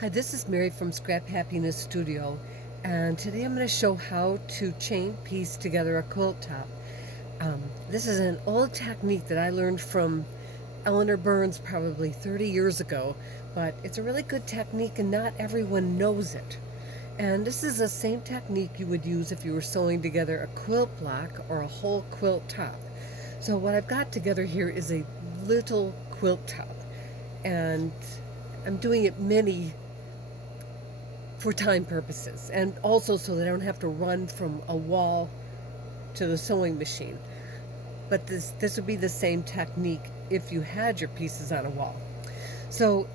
Hi, this is Mary from Scrap Happiness Studio, and today I'm going to show how to chain piece together a quilt top. This is an old technique that I learned from Eleanor Burns probably 30 years ago, but it's a really good technique and not everyone knows it. And this is the same technique you would use if you were sewing together a quilt block or a whole quilt top. So what I've got together here is a little quilt top, and I'm doing it mini for time purposes and also so that I don't have to run from a wall to the sewing machine. But this would be the same technique if you had your pieces on a wall. So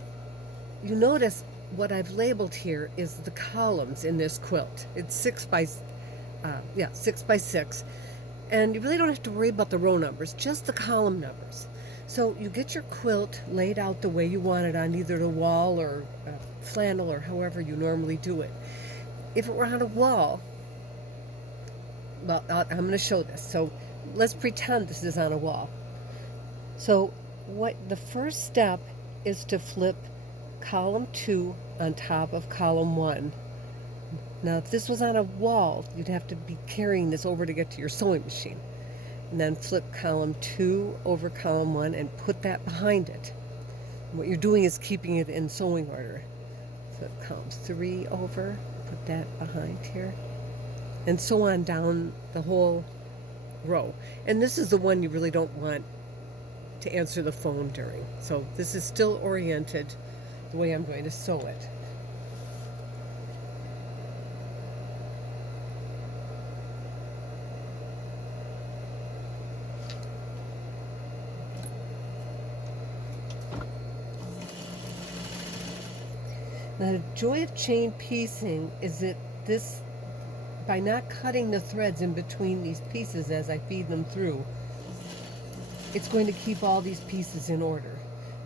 you notice what I've labeled here is the columns in this quilt. It's 6 by 6, and you really don't have to worry about the row numbers, just the column numbers. So you get your quilt laid out the way you want it on either the wall or flannel or however you normally do it. If it were on a wall, well, I'm going to show this. So let's pretend this is on a wall. So what the first step is to flip column 2 on top of column 1. Now if this was on a wall, you'd have to be carrying this over to get to your sewing machine. And then flip column 2 over column 1 and put that behind it. And what you're doing is keeping it in sewing order. Flip column 3 over, put that behind here, and so on down the whole row. And this is the one you really don't want to answer the phone during. So this is still oriented the way I'm going to sew it. Now, the joy of chain piecing is that by not cutting the threads in between these pieces as I feed them through, it's going to keep all these pieces in order,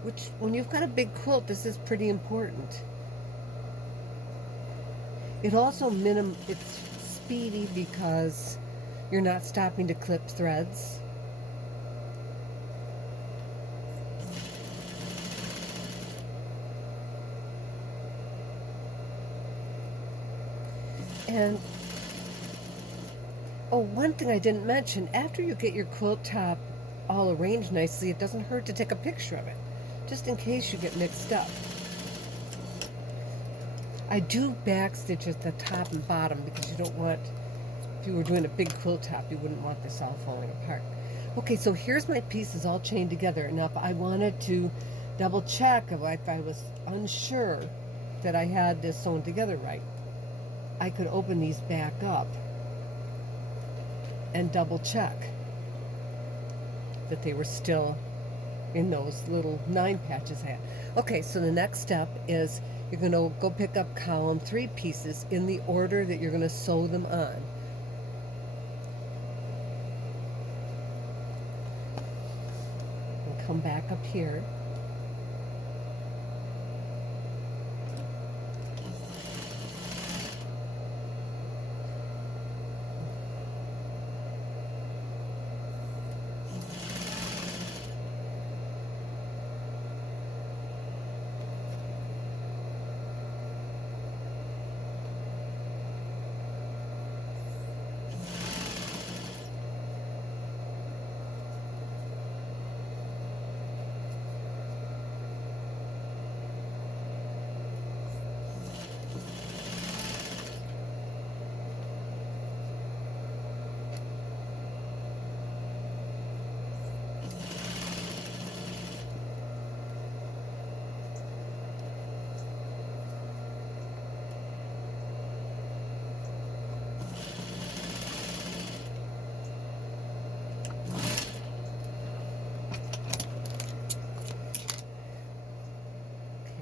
which when you've got a big quilt, this is pretty important. It also it's speedy because you're not stopping to clip threads. And oh, one thing I didn't mention, after you get your quilt top all arranged nicely, it doesn't hurt to take a picture of it, just in case you get mixed up. I do backstitch at the top and bottom because you don't want, if you were doing a big quilt top, you wouldn't want this all falling apart. Okay, so here's my pieces all chained together. Now, if I wanted to double check, if I was unsure that I had this sewn together right, I could open these back up and double check that they were still in those little 9 patches I had. Okay, so the next step is you're going to go pick up column 3 pieces in the order that you're going to sew them on. And come back up here.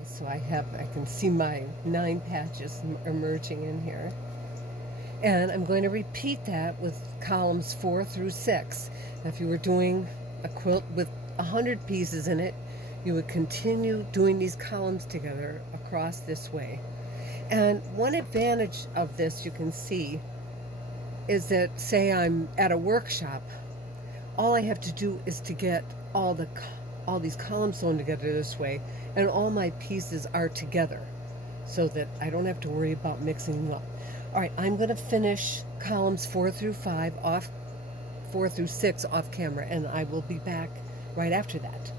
So I can see my 9 patches emerging in here. And I'm going to repeat that with columns 4 through 6. Now, if you were doing a quilt with 100 pieces in it, you would continue doing these columns together across this way. And one advantage of this you can see is that, say I'm at a workshop, all I have to do is to get all these columns sewn together this way, and all my pieces are together. so that I don't have to worry about mixing them up. All right, I'm going to finish columns 4 through 6 off camera, and I will be back right after that.